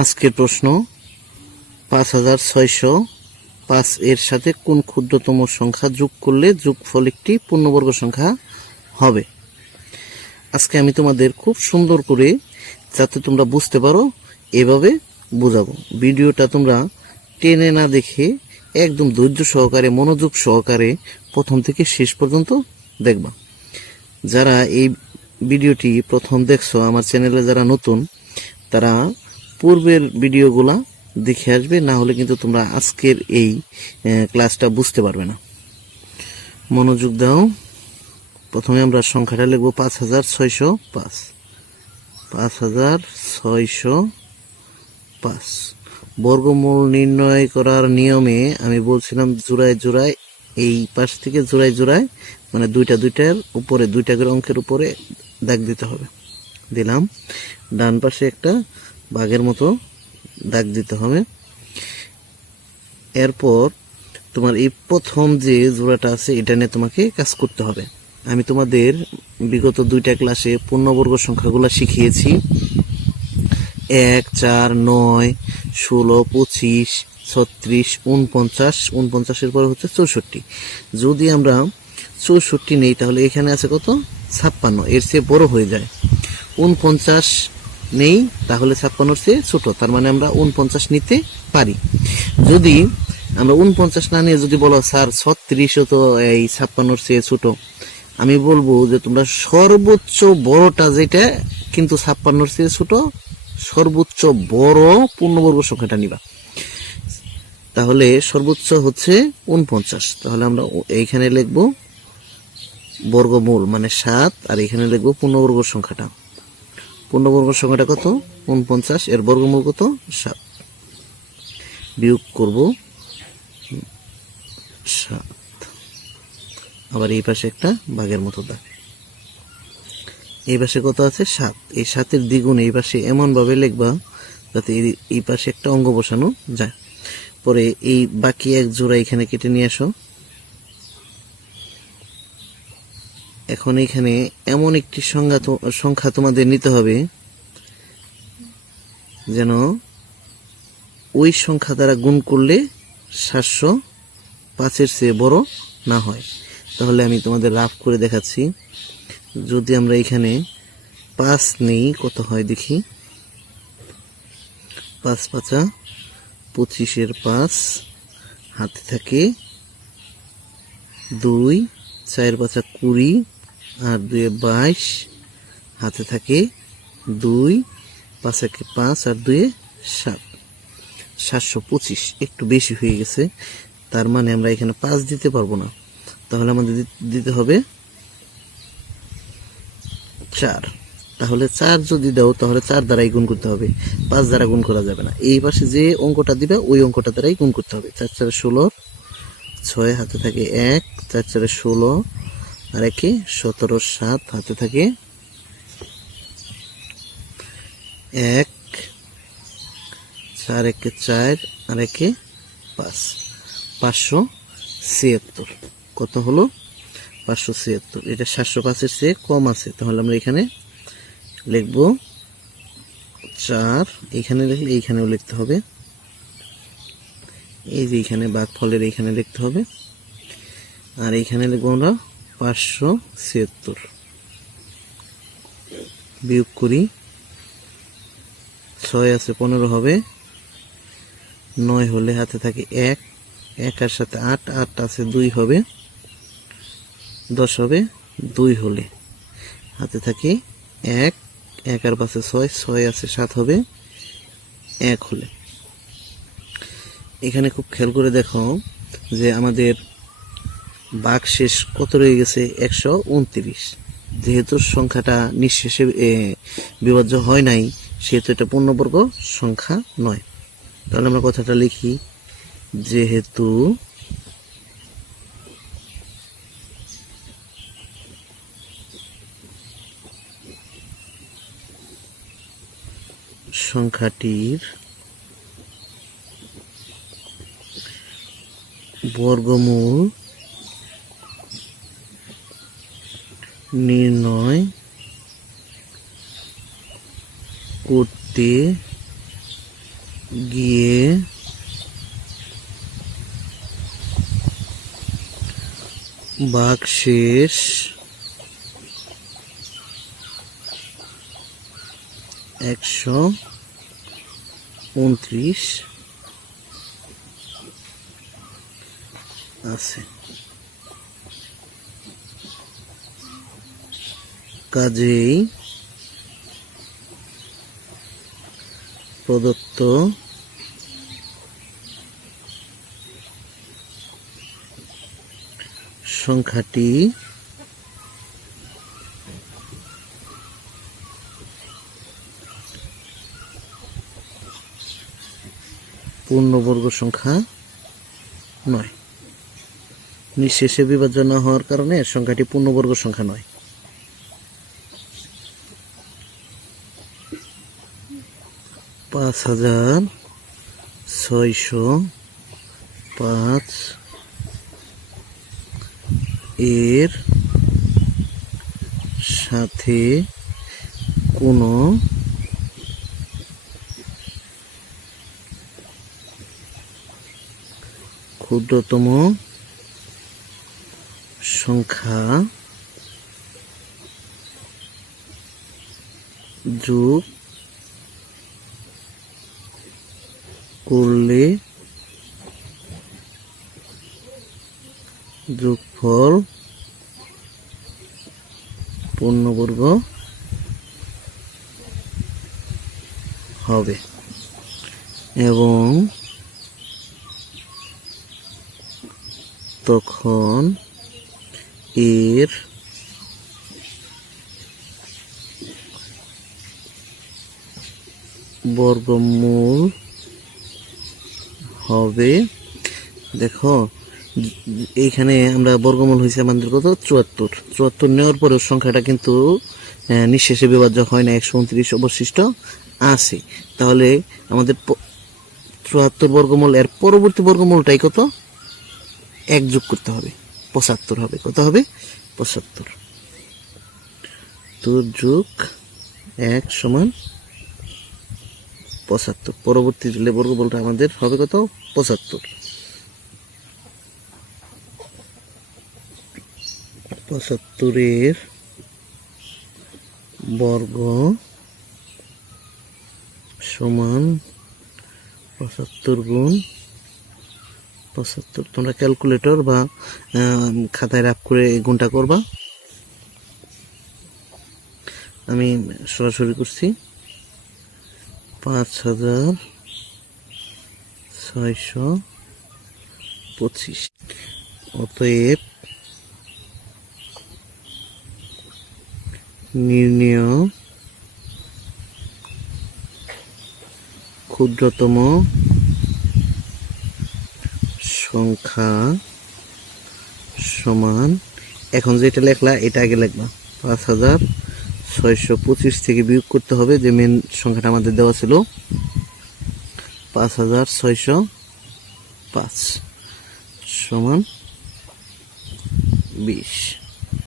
আজকের প্রশ্ন 5605 এর সাথে কোন ক্ষুদ্রতম সংখ্যা যোগ করলে যোগফল একটি পূর্ণবর্গ সংখ্যা হবে। আজকে আমি তোমাদের খুব সুন্দর করে, যাতে তোমরা বুঝতে পারো, এভাবে বোঝাবো। ভিডিওটা তোমরা টেনে না দেখে একদম ধৈর্য সহকারে, মনোযোগ সহকারে প্রথম থেকে শেষ পর্যন্ত দেখবা। যারা এই ভিডিওটি প্রথম দেখছো, আমার চ্যানেলে যারা নতুন, তারা পূর্বের ভিডিওগুলা দেখে আসবে, না হলে কিন্তু তোমরা আজকের এই ক্লাসটা বুঝতে পারবে না। মনোযোগ দাও। প্রথমে আমরা সংখ্যাটা লিখব 5605। 5605 বর্গমূল নির্ণয় করার নিয়মে আমি বলছিলাম জোড়ায় জোড়ায়, এই পাশ থেকে জোড়ায় জোড়ায়, মানে দুইটার উপরে, দুইটা করে অঙ্কের উপরে দাগ দিতে হবে। দিলাম। ডান পাশে একটা বাঘের মতো দাগ দিতে হবে। এরপর তোমার এই প্রথম যে জোড়াটা আছে, এটা নিয়ে তোমাকে কাজ করতে হবে। আমি তোমাদের বিগত দুইটা ক্লাসে পূর্ণবর্গ সংখ্যাগুলো শিখিয়েছি। 1, 4, 9, 16, 25, 36, 49, 49-এর পরে হচ্ছে 64। যদি আমরা 64 নেই, তাহলে এখানে আছে কত? 56। এর চেয়ে বড় হয়ে যায়। 49 নেই, তাহলে 56-এর চেয়ে ছোট, তার মানে আমরা 49 নিতে পারি। যদি আমরা 49 না নিয়ে যদি বলো স্যার 36ও তো এই 56-এর চেয়ে ছোট, আমি বলবো যে তোমরা সর্বোচ্চ বড়টা যেটা কিন্তু 56-এর চেয়ে ছোট, সর্বোচ্চ বড় পূর্ণবর্গ সংখ্যাটা নিবা। তাহলে সর্বোচ্চ হচ্ছে 49। তাহলে আমরা এইখানে লিখব বর্গমূল মানে 7, আর এখানে লিখব পূর্ণবর্গ সংখ্যাটা। পূর্ণবর্গ সংখ্যাটা কত? 49। এর বর্গমূল কত? 7। বিয়োগ করব 7। আবার এই পাশে একটা বাঘের মতো দাগ। এই পাশে কত আছে? 7। এই 7-এর দ্বিগুণ এই পাশে এমন ভাবে লিখবা যাতে এই পাশে একটা অঙ্ক বসানো যায়। পরে এই বাকি এক জোড়া এখানে কেটে নিয়ে আসো। এখন এখানে এমন একটি সংখ্যা তোমাদের নিতে হবে যেন ওই সংখ্যা দ্বারা গুণ করলে 705-এর চেয়ে বড় না হয়। তাহলে আমি তোমাদের রাফ করে দেখাচ্ছি। যদি আমরা এখানে 5 নেই, কত হয় দেখি। 5 5 25-এর 5, হাতে থাকে 2, 4 5 20, আর 2 22, হাতে থাকে 2, 5 1 5, আর 2 7। 725 একটু বেশি হয়ে গেছে, তার মানে আমরা এখানে 5 দিতে পারবো না। তাহলে আমাদের দিতে হবে 4। তাহলে 4 যদি দাও, তাহলে 4 দ্বারাই গুণ করতে হবে, 5 দ্বারা গুণ করা যাবে না। এই পাশে যে অঙ্কটা দিবে ওই অঙ্কটা দ্বারাই গুণ করতে হবে। 4 4 16, 6 হাতে থাকে 1, 4 4 16, আর 1 17, 7 হাতে থাকে 1, 4 1 4, আর 1 5। 576। কত হলো? 576। এটা 705-এর চেয়ে কম আছে, তাহলে আমরা এখানে লিখব 4। এখানে লিখলে এইখানেও লিখতে হবে, এই যে এখানে ভাগফলের এইখানে লিখতে হবে, আর এইখানে লিখবো আমরা 576। বিয়োগ করি। 6 আছে 15 হবে, 9 হলে হাতে থাকে 1, 1 আর সাথে 8, 8 আছে 2 হবে, 10 হবে 2 হলে হাতে থাকে 1, 1 আর 5 6, 6 আছে 7 হবে 1 হলে। এখানে খুব খেয়াল করে দেখো যে আমাদের ভাগ শেষ কত রয়ে গেছে? 129। যেহেতু সংখ্যাটা নিঃশেষে বিভাজ্য হয় নাই, সেহেতু এটা পূর্ণবর্গ সংখ্যা নয়। তাহলে আমরা কথাটা লিখি, যেহেতু সংখ্যাটির বর্গমূল নির্ণয় করতে গিয়ে ভাগশেষ 129 আছে। কাজেই প্রদত্ত সংখ্যাটি পূর্ণবর্গ সংখ্যা নয়। নিঃশেষে বিভাজ্য না হওয়ার কারণে সংখ্যাটি পূর্ণবর্গ সংখ্যা নয়। পাঁচ 5605 এর সাথে কোনো ক্ষুদ্রতম সংখ্যা যোগ করলে যোগফল পূর্ণবর্গ হবে এবং তখন এর বর্গমূল হবে। দেখো এইখানে আমরা বর্গমূল হয়েছে আমাদের কত 74 নেওয়ার পরেও সংখ্যাটা কিন্তু নিঃশেষে বিভাজ্য হয় না, 129 অবশিষ্ট আছে। তাহলে আমাদের 74 বর্গমূল এর পরবর্তী বর্গমূলটাই কত 1 যোগ করতে হবে, 75 হবে। কত হবে 75। 2 যোগ 1 সমান 75। পরবর্তী বর্গমূলটা আমাদের হবে কত 75। 75 এর বর্গ সমান 75 গুণ 75। তোমরা ক্যালকুলেটর বা খাতায় রাফ করে এই গুণটা করবা। আমি সরাসরি করছি। 5625। অতএব নির্ণেয় ক্ষুদ্রতম সংখ্যা সমান, এখন যেটা লেখলা এটা আগে লিখবা। 5625 থেকে বিয়োগ করতে হবে যে মেন সংখ্যাটা আমাদের দেওয়া ছিল 5605 সমান 20।